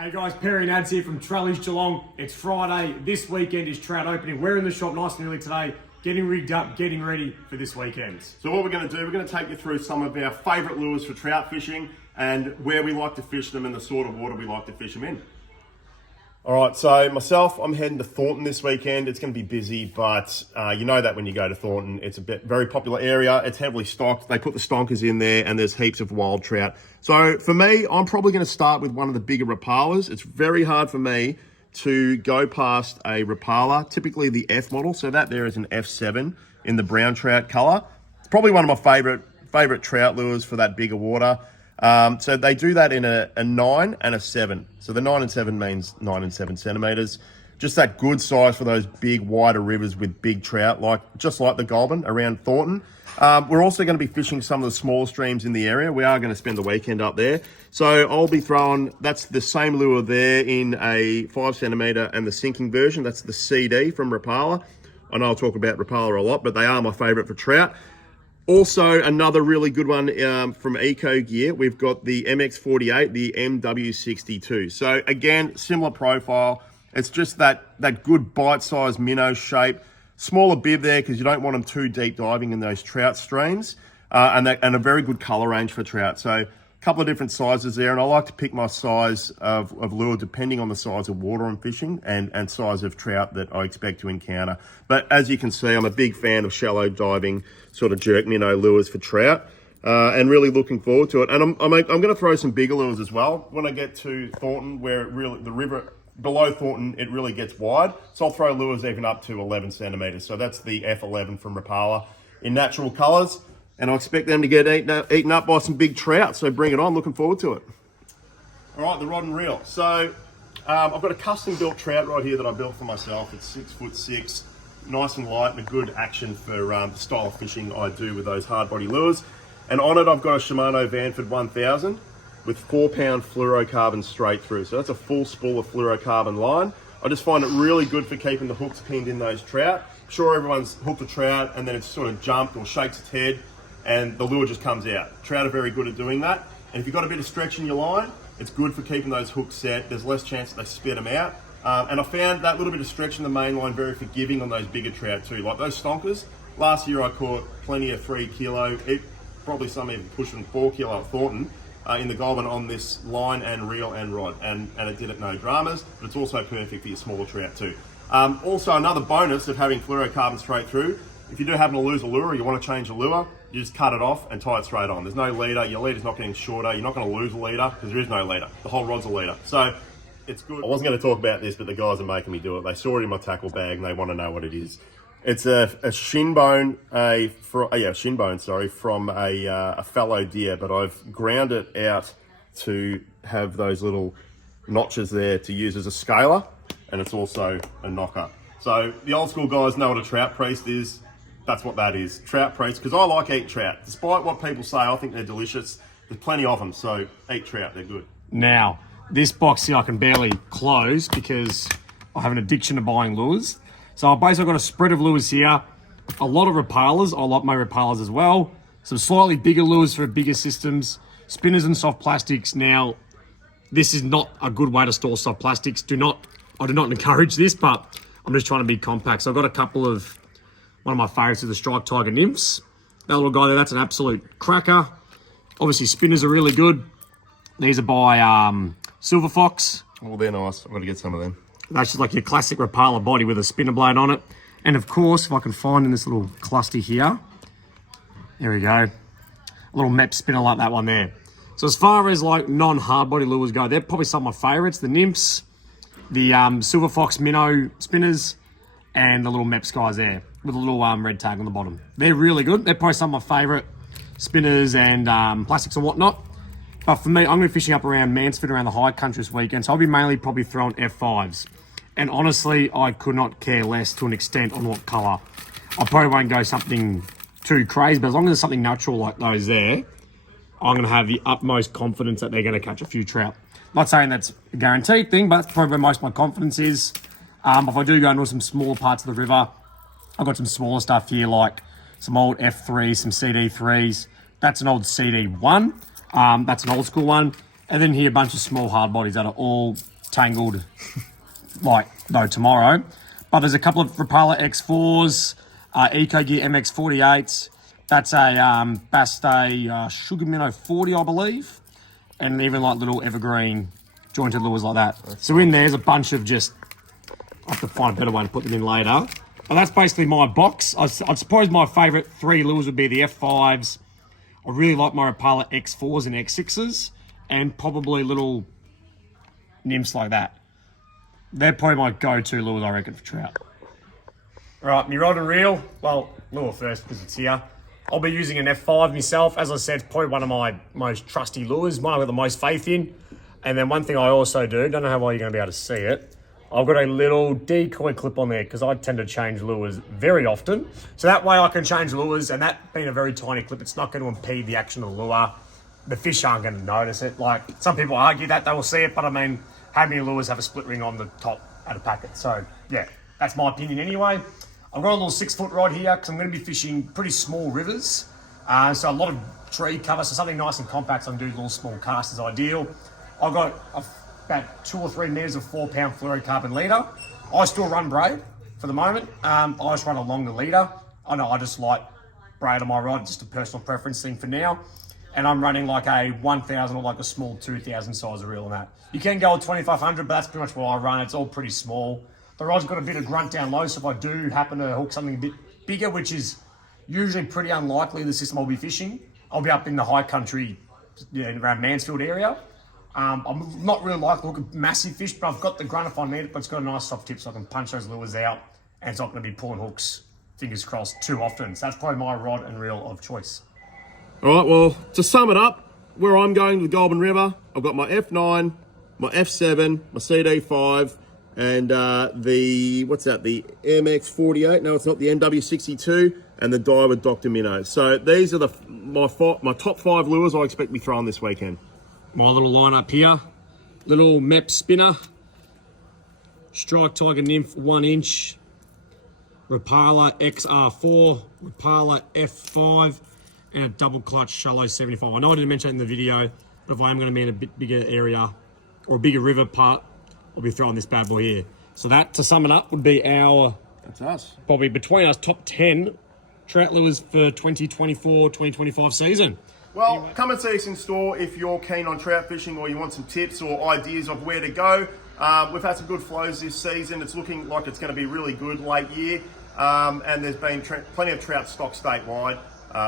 Hey guys, Perry and Ads here from Trellis Geelong. It's Friday. This weekend is trout opening. We're in the shop nice and early today, getting rigged up, getting ready for this weekend. So what we're going to do, we're going to take you through some of our favourite lures for trout fishing and where we like to fish them and the sort of water we like to fish them in. All right, so myself, I'm heading to Thornton this weekend. It's going to be busy, but you know that when you go to Thornton, it's a very popular area. It's heavily stocked. They put the stonkers in there and there's heaps of wild trout. So for me, I'm probably going to start with one of the bigger Rapalas. It's very hard for me to go past a Rapala, typically the F model. So that there is an F7 in the brown trout color. It's probably one of my favorite trout lures for that bigger water. So they do that in a 9 and a 7. So the 9 and 7 means 9 and 7 centimeters. Just that good size for those big, wider rivers with big trout, just like the Goulburn around Thornton. We're also going to be fishing some of the smaller streams in the area. We are going to spend the weekend up there. So I'll be throwing, that's the same lure there in a 5 centimeter and the sinking version. That's the CD from Rapala. I know I'll talk about Rapala a lot, but they are my favorite for trout. Also, another really good one from Eco Gear, we've got the MX48, the MW62. So again, similar profile. It's just that good bite-sized minnow shape. Smaller bib there because you don't want them too deep diving in those trout streams. And a very good color range for trout. So a couple of different sizes there. And I like to pick my size of lure depending on the size of water I'm fishing and size of trout that I expect to encounter. But as you can see, I'm a big fan of shallow diving sort of jerk minnow lures for trout. And really looking forward to it. And I'm going to throw some bigger lures as well when I get to Thornton, where the river below Thornton, it really gets wide. So I'll throw lures even up to 11 centimeters. So that's the F11 from Rapala in natural colors. And I expect them to get eaten up by some big trout. So bring it on, looking forward to it. All right, the rod and reel. So I've got a custom built trout right here that I built for myself. It's 6'6", nice and light and a good action for the style of fishing I do with those hard body lures. And on it, I've got a Shimano Vanford 1000 with 4-pound fluorocarbon straight through. So that's a full spool of fluorocarbon line. I just find it really good for keeping the hooks pinned in those trout. I'm sure everyone's hooked a trout and then it's sort of jumped or shakes its head and the lure just comes out. Trout are very good at doing that. And if you've got a bit of stretch in your line, it's good for keeping those hooks set. There's less chance that they spit them out. And I found that little bit of stretch in the main line very forgiving on those bigger trout too. Like those stonkers, last year I caught plenty of 3 kilo, probably some even pushing 4 kilo at Thornton in the Goulburn on this line and reel and rod. And it did it no dramas, but it's also perfect for your smaller trout too. Also another bonus of having fluorocarbon straight through, if you do happen to lose a lure or you want to change a lure, you just cut it off and tie it straight on. There's no leader, your leader's not getting shorter, you're not going to lose a leader because there is no leader. The whole rod's a leader. So it's good. I wasn't going to talk about this, but the guys are making me do it. They saw it in my tackle bag and they want to know what it is. It's a shin bone, from a fallow deer, but I've ground it out to have those little notches there to use as a scaler, and it's also a knocker. So the old school guys know what a trout priest is. That's what that is, trout priest, because I like eating trout. Despite what people say, I think they're delicious. There's plenty of them, so eat trout, they're good. Now, this box here I can barely close because I have an addiction to buying lures. So I've basically got a spread of lures here. A lot of Rapalas. I like my Rapalas as well. Some slightly bigger lures for bigger systems. Spinners and soft plastics. Now, this is not a good way to store soft plastics. I do not encourage this, but I'm just trying to be compact. So I've got a couple of, one of my favorites is the Strike Tiger Nymphs. That little guy there, that's an absolute cracker. Obviously, spinners are really good. These are by Silver Fox. Oh, they're nice. I've got to get some of them. That's just like your classic Rapala body with a spinner blade on it. And of course, if I can find in this little cluster here, there we go. A little MEP spinner like that one there. So as far as like non-hard body lures go, they're probably some of my favorites. The Nymphs, the Silver Fox minnow spinners, and the little MEPS guys there with a little red tag on the bottom. They're really good. They're probably some of my favorite spinners and plastics and whatnot. But for me, I'm going to be fishing up around Mansfield, around the high country this weekend. So I'll be mainly probably throwing F5s. And honestly, I could not care less to an extent on what colour. I probably won't go something too crazy, but as long as it's something natural like those there, I'm going to have the utmost confidence that they're going to catch a few trout. Not saying that's a guaranteed thing, but that's probably where most of my confidence is. If I do go into some smaller parts of the river, I've got some smaller stuff here, like some old F3s, some CD3s. That's an old CD1. That's an old school one. And then here, a bunch of small hard bodies that are all tangled like no tomorrow. But there's a couple of Rapala X4s, Eco Gear MX48s. That's a Bastay Sugar Minnow 40, I believe. And even like little evergreen jointed lures like that. So in there's a bunch of just, I have to find a better way to put them in later. But that's basically my box. I'd suppose my favourite 3 lures would be the F5s. I really like my Rapala X4s and X6s. And probably little nymphs like that. They're probably my go-to lures, I reckon, for trout. All right, my rod and reel. Well, lure first because it's here. I'll be using an F5 myself. As I said, it's probably one of my most trusty lures, one I've got the most faith in. And then one thing I also do, don't know how well you're going to be able to see it, I've got a little decoy clip on there because I tend to change lures very often. So that way I can change lures, and that being a very tiny clip, it's not going to impede the action of the lure. The fish aren't going to notice it. Like, some people argue that they will see it, but I mean, how many lures have a split ring on the top at a packet? So yeah, that's my opinion anyway. I've got a little 6-foot rod here because I'm going to be fishing pretty small rivers. So a lot of tree cover, so something nice and compact so I can do little small casts is ideal. I've got about 2 or 3 meters of 4-pound fluorocarbon leader. I still run braid for the moment. I just run along the leader. I know I just like braid on my rod, just a personal preference thing for now. And I'm running like a 1,000 or like a small 2,000 size reel on that. You can go with 2,500, but that's pretty much what I run. It's all pretty small. The rod's got a bit of grunt down low, so if I do happen to hook something a bit bigger, which is usually pretty unlikely the system I'll be fishing, I'll be up in the high country, around Mansfield area. I'm not really like to hook a massive fish, but I've got the grunt if I need it, but it's got a nice soft tip so I can punch those lures out, and it's not going to be pulling hooks, fingers crossed, too often. So that's probably my rod and reel of choice. All right, well, to sum it up, where I'm going to the Goulburn River, I've got my F9, my F7, my CD5, and the MX48. No, it's not, the NW62, and the Daiwa Dr. Minnow. So these are my top 5 lures I expect to be throwing this weekend. My little lineup here, little MEP spinner, Strike Tiger Nymph 1 inch, Rapala XR4, Rapala F5, and a double clutch shallow 75. I know I didn't mention it in the video, but if I am going to be in a bit bigger area or a bigger river part, I'll be throwing this bad boy here. So that, to sum it up, would be our, that's us, probably between us, top 10 trout lures for 2024-2025 season. Well, come and see us in store if you're keen on trout fishing or you want some tips or ideas of where to go. We've had some good flows this season. It's looking like it's going to be really good late year. And there's been plenty of trout stock statewide.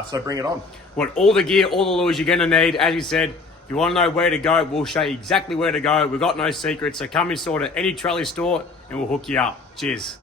So bring it on. Want all the gear, all the lures you're going to need. As you said, if you want to know where to go, we'll show you exactly where to go. We've got no secrets. So come in store to any trolley store and we'll hook you up. Cheers.